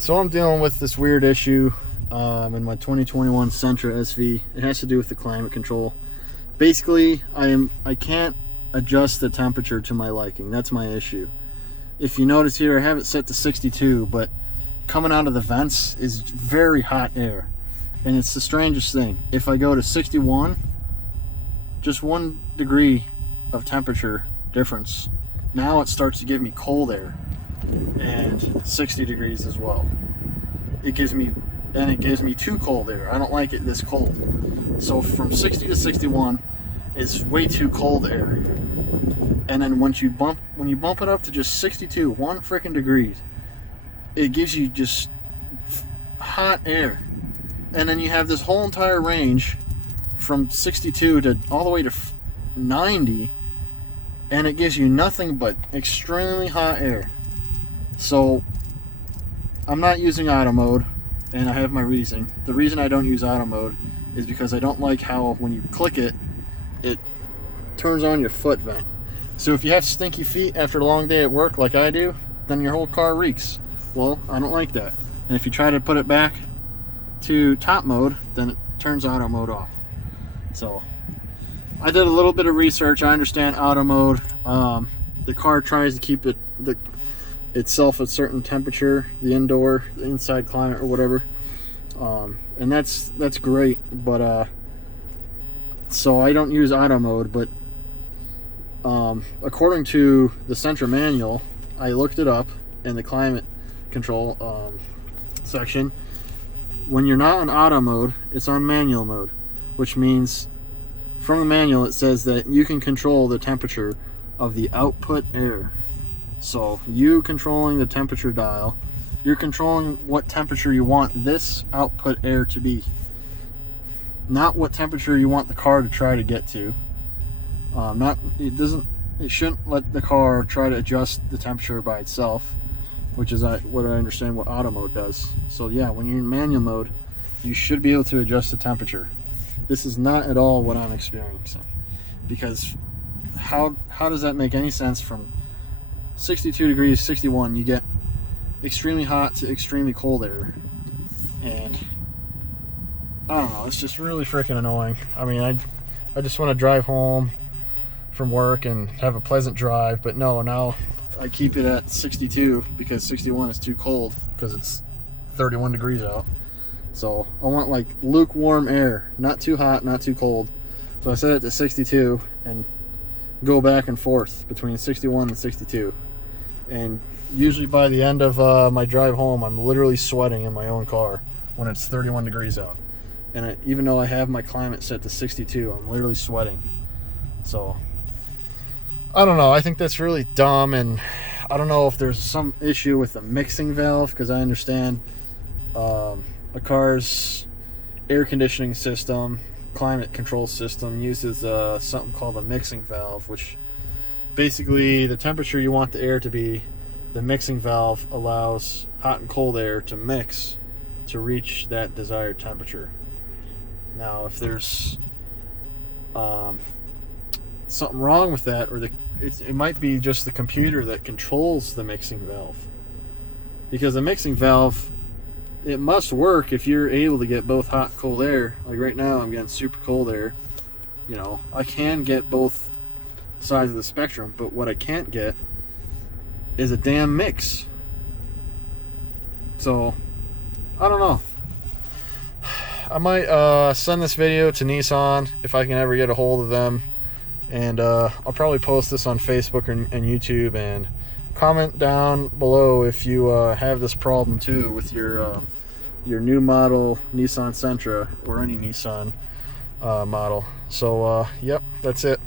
So I'm dealing with this weird issue in my 2021 Sentra SV. It has to do with the climate control. Basically, I can't adjust the temperature to my liking. That's my issue. If you notice here, I have it set to 62, but coming out of the vents is very hot air. And it's the strangest thing. If I go to 61, just 1 degree of temperature difference, now it starts to give me cold air. And 60 degrees as well. It gives me too cold air. I don't like it this cold. So from 60 to 61 is way too cold air. And then when you bump it up to just 62, 1 freaking degrees, it gives you just hot air. And then you have this whole entire range from 62 to all the way to 90, and it gives you nothing but extremely hot air. So I'm not using auto mode, and I have my reason. The reason I don't use auto mode is because I don't like how when you click it, it turns on your foot vent. So if you have stinky feet after a long day at work like I do, then your whole car reeks. Well, I don't like that. And if you try to put it back to top mode, then it turns auto mode off. So I did a little bit of research. I understand auto mode. The car tries to keep itself a certain temperature, the inside climate or whatever, and that's great. But so I don't use auto mode, but according to the Sentra manual, I looked it up in the climate control section. When you're not on auto mode, it's on manual mode, which means from the manual it says that you can control the temperature of the output air. So you controlling the temperature dial, you're controlling what temperature you want this output air to be, not what temperature you want the car to try to get to. It shouldn't let the car try to adjust the temperature by itself, which is what I understand what auto mode does. So yeah, when you're in manual mode, you should be able to adjust the temperature. This is not at all what I'm experiencing, because how does that make any sense? From 62 degrees, 61, you get extremely hot to extremely cold air, and I don't know, it's just really freaking annoying. I mean, I just want to drive home from work and have a pleasant drive, but no, now I keep it at 62 because 61 is too cold because it's 31 degrees out. So I want like lukewarm air, not too hot, not too cold. So I set it to 62 and go back and forth between 61 and 62. And usually by the end of my drive home, I'm literally sweating in my own car when it's 31 degrees out. And even though I have my climate set to 62, I'm literally sweating. So I don't know. I think that's really dumb, and I don't know if there's some issue with the mixing valve, because I understand a car's air conditioning system, climate control system uses something called a mixing valve, which basically the temperature you want the air to be, the mixing valve allows hot and cold air to mix to reach that desired temperature. Now, if there's something wrong with that, or it might be just the computer that controls the mixing valve, because the mixing valve, it must work if you're able to get both hot and cold air. Like right now I'm getting super cold air. You know, I can get both sides of the spectrum, but what I can't get is a damn mix. So I don't know. I might send this video to Nissan if I can ever get a hold of them, and I'll probably post this on Facebook and YouTube, and comment down below if you have this problem too with your new model Nissan Sentra or any Nissan model. So yep, that's it.